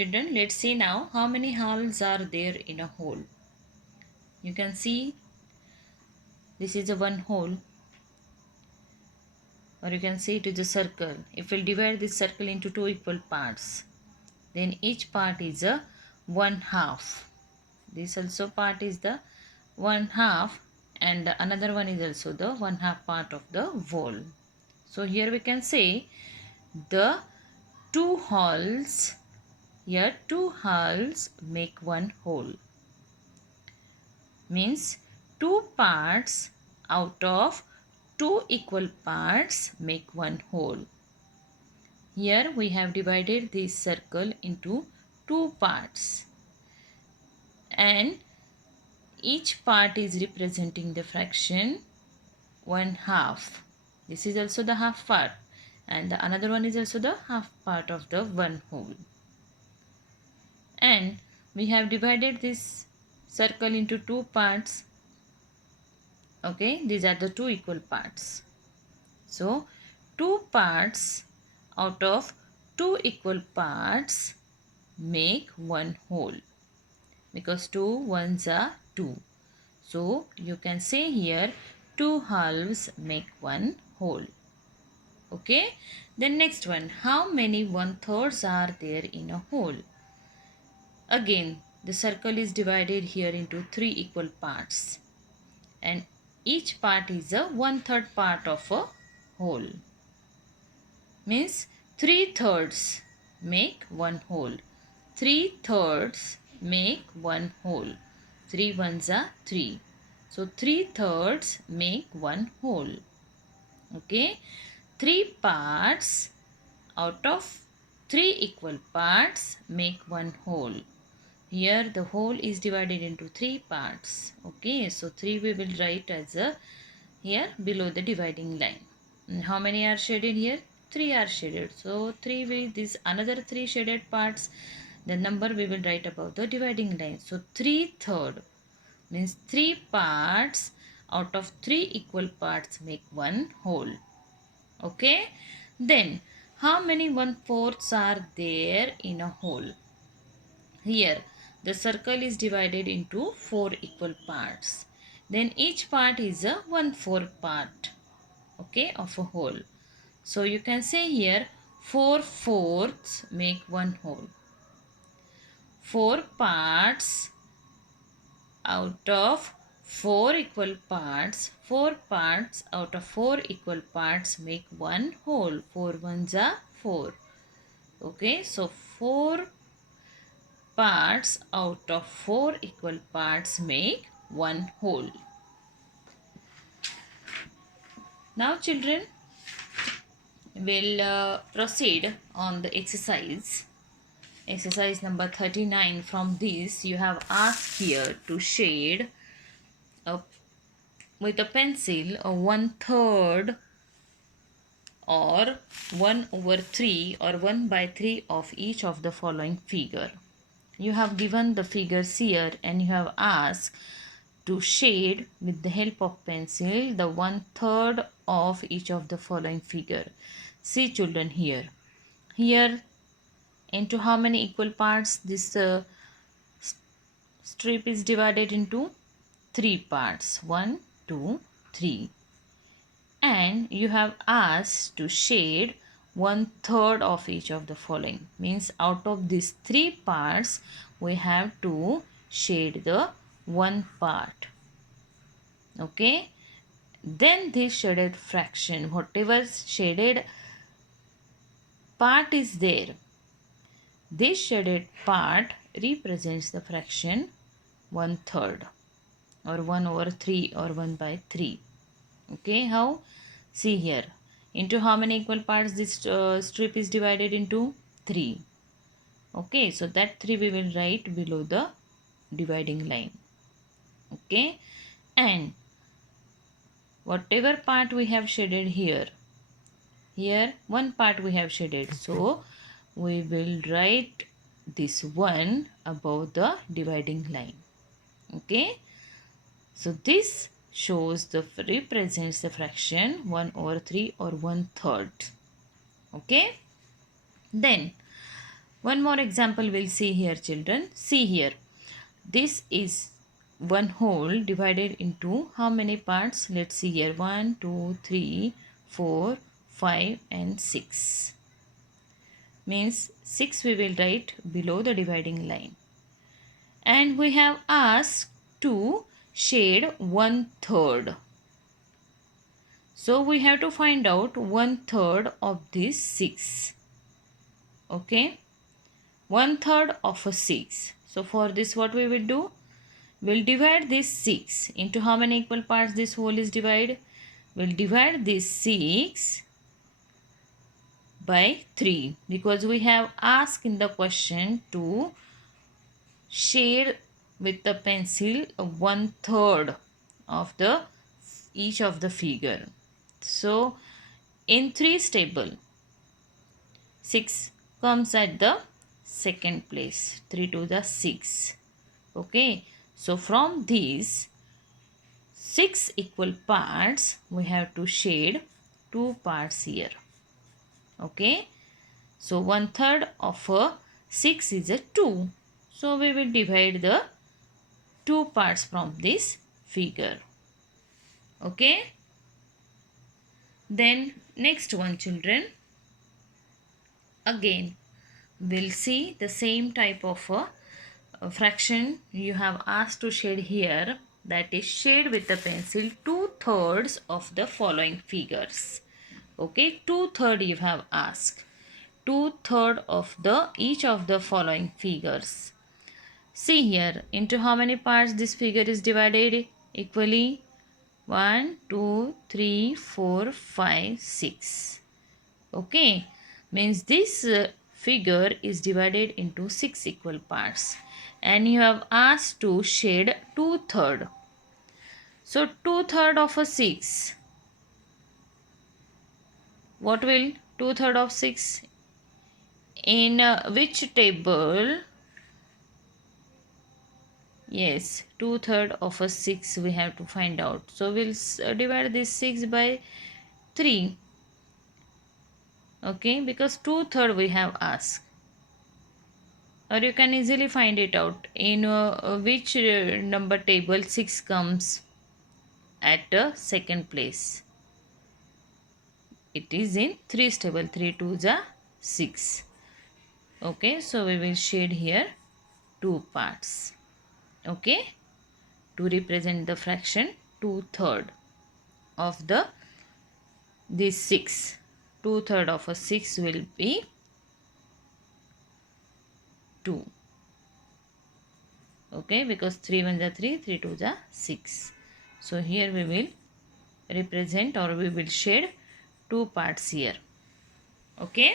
Children, let's see now how many halves are there in a whole. You can see this is a one whole, or you can say it is a circle. If we'll divide this circle into two equal parts, then each part is a one half. This also part is the one half, and another one is also the one half part of the whole. So here we can say the two halves, here two halves make one whole. Means two parts out of two equal parts make one whole. Here we have divided this circle into two parts, and each part is representing the fraction one half. This is also the half part, and the another one is also the half part of the one whole. And we have divided this circle into two parts. Okay, these are the two equal parts. So two parts out of two equal parts make one whole, because two ones are two. So you can say here two halves make one whole. Okay, then next one, how many one thirds are there in a whole? Again, the circle is divided here into three equal parts, and each part is a one third part of a whole. Means 3/3 make one whole. 3/3 make one whole. 3 ones are 3. So 3/3 make one whole. Okay. 3 parts out of 3 equal parts make one whole. Here the whole is divided into 3 parts. Okay. So 3 we will write as a here below the dividing line. And how many are shaded here? 3 are shaded. So 3 with this another 3 shaded parts, the number we will write above the dividing line. So 3/3 means 3 parts out of 3 equal parts make one whole. Okay. Then how many 1/4 are there in a whole? Here the circle is divided into 4 equal parts. Then each part is a 1/4 part, okay, of a whole. So you can say here 4/4 make one whole. 4 parts out of 4 equal parts, 4 parts out of 4 equal parts make one whole. 4 ones are 4. Okay, so 4 parts out of 4 equal parts make one whole. Now children, we'll proceed on the exercise. Exercise number 39. From this you have asked here to shade with a pencil a 1/3 or 1/3 or 1/3 of each of the following figure. You have given the figures here and you have asked to shade with the help of pencil the 1/3 of each of the following figure. See children, here into how many equal parts this strip is divided into 3 parts, 1 2 3, and you have asked to shade 1/3 of each of the following. Means out of these 3 parts we have to shade the one part. Okay, then this shaded fraction, whatever shaded part is there, this shaded part represents the fraction 1/3 or 1/3 or 1/3. Okay, how? See here, into how many equal parts this strip is divided into? 3. Okay, so that 3 we will write below the dividing line. Okay, and whatever part we have shaded here, one part we have shaded, so we will write this one above the dividing line. Okay, so this shows represents the fraction 1/3 or 1/3. Okay, then One more example we'll see here, children. See here. This is one whole divided into how many parts? Let's see here. 1, 2, 3, 4, 5 and 6. Means 6 we will write below the dividing line. And we have asked to shade 1/3. So we have to find out 1/3 of this 6. Okay. 1/3 of a 6. So for this what we will do? We'll divide this 6 into how many equal parts this whole is divided? We'll divide this 6 by 3 because we have asked in the question to shade with the pencil 1/3 of the each of the figure. So in 3's table 6 comes at the second place. 3 to the 6. Okay. So from these 6 equal parts we have to shade 2 parts here. Okay. So 1/3 of a 6 is a 2. So we will divide the 2 parts from this figure. Okay. Then next one, children. Again we'll see the same type of a fraction you have asked to shade here, that is shade with the pencil 2/3 of the following figures. Okay, 2/3 you have asked. 2/3 of the each of the following figures. See here, into how many parts this figure is divided equally? 1, 2, 3, 4, 5, 6. Okay, means this figure is divided into 6 equal parts and you have asked to shade 2/3. So 2/3 of a 6. What will 2/3 of 6? In which table? Yes, 2/3 of a 6 we have to find out. So we'll divide this 6 by 3. Okay, because 2/3 we have asked. Or you can easily find it out in which number table 6 comes at the second place. It is in 3's table. 3 2s are 6. Okay, so we will shade here 2 parts. Okay, to represent the fraction 2/3 of the this 6. 2/3 of a 6 will be 2. Okay, because 3 1s are 3, 3 2s are 6. So here we will represent or we will shade 2 parts here. Okay.